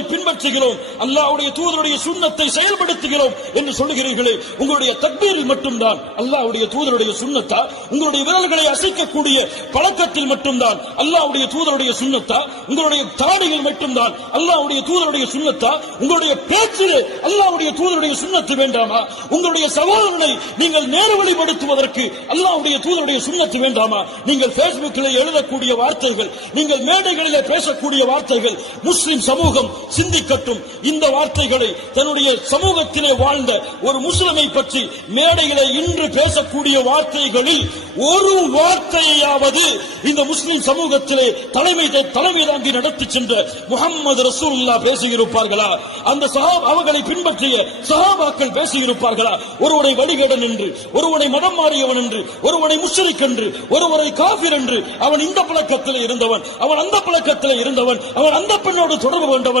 தூதரை பின்பற்றுகிறோம், அல்லாஹ்வுடைய தூதருடைய சுன்னத்தை செயல்படுத்துகிறோம் என்று சொல்லுகிறீர்களே, உங்களுடைய தக்பீரில் மட்டும்தான் அல்லாஹ்வுடைய தூதருடைய சுன்னத்தா? உங்களுடைய விரல்களை அசைக்கக்கூடிய பழக்கத்தில் மட்டும்தான் அல்லாஹ்வுடைய தூதருடைய சுன்னத்தா? உங்களுடைய தாடியில் மட்டும்தான் அல்லாஹ்வுடைய தூதருடைய சுன்னத்தா? உங்களுடைய பேச்சிலே அல்லாஹ்வுடைய தூதருடைய சுன்னத்து வேண்டாமா? உங்களுடைய சகோதரனை நீங்கள் நேர்வழிப்படுத்துவதற்கு அல்லாஹ்வுடைய தூதருடைய சுன்னத்து வேண்டாமா? நீங்கள் பேஸ்புக்கில் எழுதக்கூடிய வார்த்தைகள், நீங்கள் மேடைகளிலே பேசக்கூடிய வார்த்தைகள், முஸ்லிம் சமூகம் சிந்திக்கட்டும். இந்த வார்த்தைகளை தன்னுடைய சமூகத்திலே வாழ்ந்த ஒரு முஸ்லிமை பற்றி மேடைகளை இன்று பேசக்கூடிய வார்த்தைகளில் ஒரு வார்த்தையாவது இந்த முஸ்லிம் சமூகத்திலே தலைமை தாங்கி நடத்தி சென்ற முஹம்மது ரசூலுல்லாஹ் பேசியிருப்பார்களா? அந்த அவர்களை பின்பற்றிய சஹாபாக்கள் பேசியிருப்பார்களா? ஒருவனை வழிகேடன் என்று, ஒருவனை மதம் மாறியவன் என்று, ஒருவனை முஷ்ரிக் என்று, ஒருவரை காஃபிர் என்று, அவன் இந்த பழக்கத்தில் இருந்தவன், அவன் அந்த பழக்கத்தில் இருந்தவன், அவன் அந்த பெண்ணோடு தொடர்பு கொண்டவன்.